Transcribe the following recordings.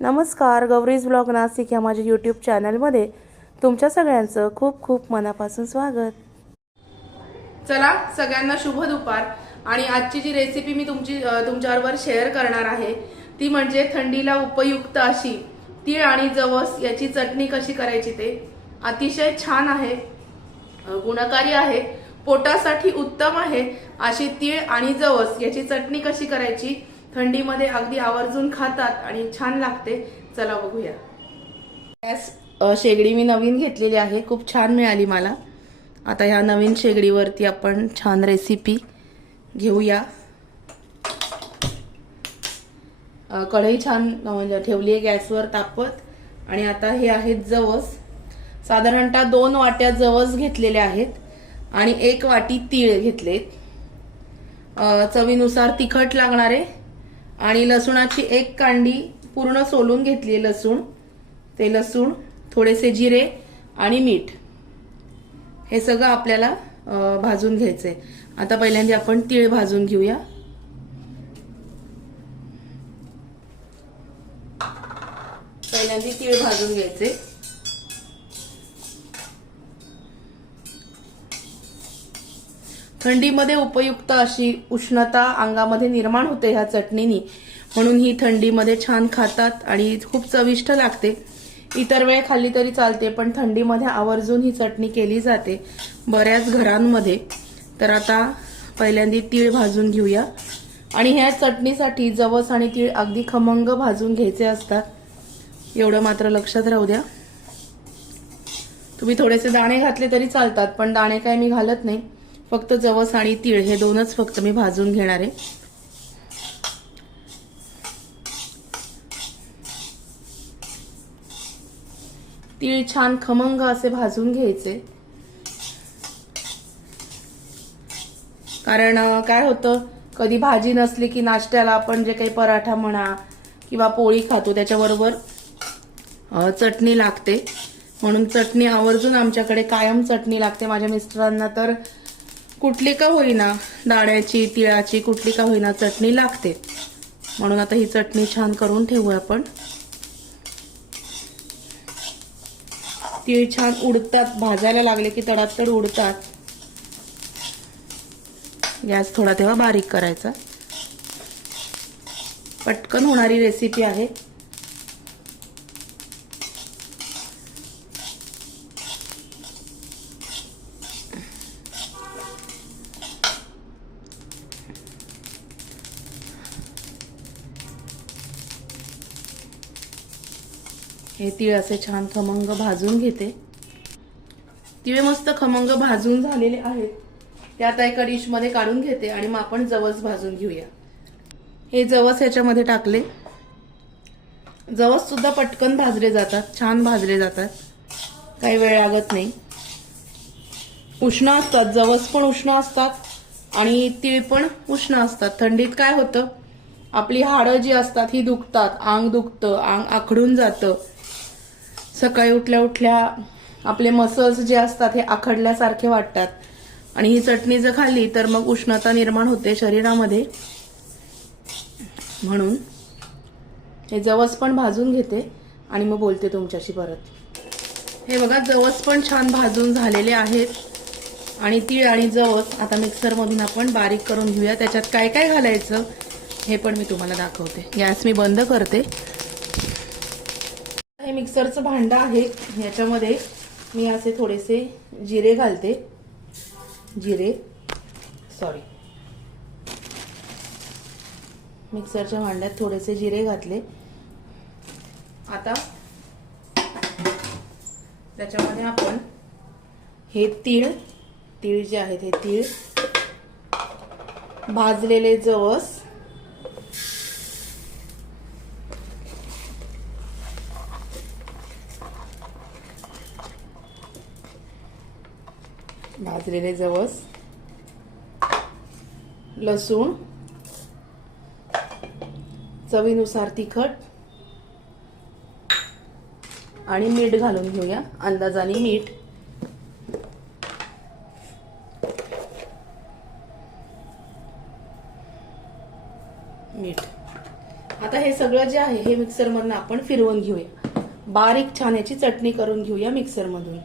नमस्कार, गौरीज ब्लॉग नाशिक या माझ्या यूट्यूब चॅनलमध्ये तुमच्या सगळ्यांचं खूप खूप मनापासून स्वागत। चला सगळ्यांना शुभ दुपार। आणि आजची जी रेसिपी मी तुमच्याबरोबर शेअर करणार आहे ती म्हणजे थंडीला उपयुक्त अशी तीळ आणि जवस याची चटणी कशी करायची ते। अतिशय छान आहे, गुणकारी आहे, पोटासाठी उत्तम आहे अशी तीळ आणि जवस याची चटणी कशी करायची। थंडीमध्ये अगदी आवर्जून खातात आणि छान लागते। चला बघूया। गॅस शेगडी मी नवीन घेतलेली आहे, खूप छान मिळाली मला। आता ह्या नवीन शेगडीवरती आपण छान रेसिपी घेऊया। कढई छान म्हणजे ठेवली आहे गॅसवर तापत। आणि आता हे आहेत जवस, साधारणतः 2 वाट्या जवस घेतलेले आहेत आणि 1 वाटी तीळ घेतलेत। चवीनुसार तिखट लागणारे आणि लसूणाची 1 कांडी पूर्ण सोलून घेतली लसूण, ते लसूण, थोडेसे जिरे आणि मीठ, हे सगळं आपल्याला भाजून घ्यायचंय। आता पहिल्यांदा आपण तीळ भाजून घेऊया। पहिल्यांदा तीळ भाजून घ्यायचे। थंडीमध्ये उपयुक्त अशी उष्णता अंगामध्ये निर्माण होते ह्या चटणीनी, म्हणून ही थंडीमध्ये छान खातात आणि खूप चविष्ट लागते। इतर वेळ खाल्ली तरी चालते, पण थंडीमध्ये आवर्जून ही चटणी केली जाते बऱ्याच घरांमध्ये। तर आता पहिल्यांदा तीळ भाजून घेऊया। आणि ह्या चटणीसाठी जवस आणि तीळ अगदी खमंग भाजून घ्यायचे असतात, एवढं मात्र लक्षात राहू द्या। तुम्ही थोडेसे दाणे घातले तरी चालतात, पण दाणे काय मी घालत नाही, फक्त जवस आणि तीळ हे दोनच फक्त मी भाजून घेणार आहे। तीळ छान खमंग असे भाजून घ्यायचे, कारण काय होतं, कधी भाजी नसली की नाश्त्याला आपण जे काही पराठा म्हणा किंवा पोळी खातो त्याच्याबरोबर चटणी लागते, म्हणून चटणी आवर्जून आमच्याकडे कायम चटणी लागते। माझ्या मिस्टरांना तर कुठली का होईना, दाण्याची, तिळाची, कुठली का होईना चटणी लागते, म्हणून आता ही चटणी छान करून ठेवूया आपण। तीळ छान उडतात, भाजायला लागले की तडातड उडतात। गॅस थोडा तेव्हा बारीक करायचा, पटकन होणारी रेसिपी आहे। हे तीळ असे छान खमंग भाजून घेते। तीळ मस्त खमंग भाजून झालेले आहेत, ते आता एका डिश मध्ये काढून घेते आणि मग आपण जवस भाजून घेऊया। हे जवस याच्यामध्ये टाकले। जवस सुद्धा पटकन भाजले जातात, छान भाजले जातात, काही वेळ लागत नाही। उष्ण असतात, जवस पण उष्ण असतात आणि तीळ पण उष्ण असतात। थंडीत काय होतं, आपली हाडं जी असतात ही दुखतात, अंग दुखतं, अंग आखडून जातं। सकाळी उठल्या उठल्या आपले मसल्स जे असतात हे आखडल्यासारखे वाटतात, आणि ही चटणी जर खाल्ली तर मग उष्णता निर्माण होते शरीरामध्ये, म्हणून हे जवस पण भाजून घेते आणि मग बोलते तुमच्याशी परत। हे बघा, जवस पण छान भाजून झालेले आहेत आणि तीळ आणि जवस आता मिक्सर मधून आपण बारीक करून घेऊया। त्याच्यात काय काय घालायचं हे पण मी तुम्हाला दाखवते। गॅस मी बंद करते। हे मिक्सरचं भांडं आहे, याच्यामध्ये मी असे थोडेसे जिरे घालते, मिक्सरच्या भांड्यात थोडेसे जिरे घातले। आता त्याच्यामध्ये आपण हे तीळ जे आहेत हे तीळ, भाजलेले जवस, लसूण, चवीनुसार तिखट आणि मीठ घालून घेऊया, अंदाजाने मीठ। आता हे हे सगळं जे आहे हे मिक्सरमधून आपण फिरवून घेऊया. बारीक छान याची चटणी करून घेऊया मिक्सरमधून.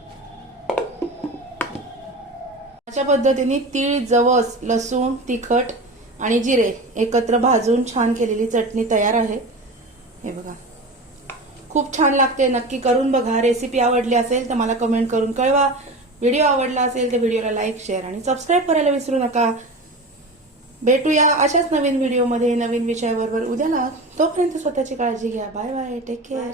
अशा पद्धतीने तीळ, जवस, लसूण, तिखट आणि जिरे एकत्र भाजून छान केलेली चटणी तयार आहे. हे बघा, खूप छान लागते. नक्की करून बघा. रेसिपी आवडली असेल तर मला कमेंट करून कळवा. व्हिडिओ आवडला असेल तर व्हिडिओला लाईक, शेअर आणि सबस्क्राईब करायला विसरू नका. भेटूया अशाच नवीन व्हिडिओमध्ये नवीन विषयाबरोबर उद्याला. तोपर्यंत स्वतःची काळजी घ्या. Bye bye. Take care.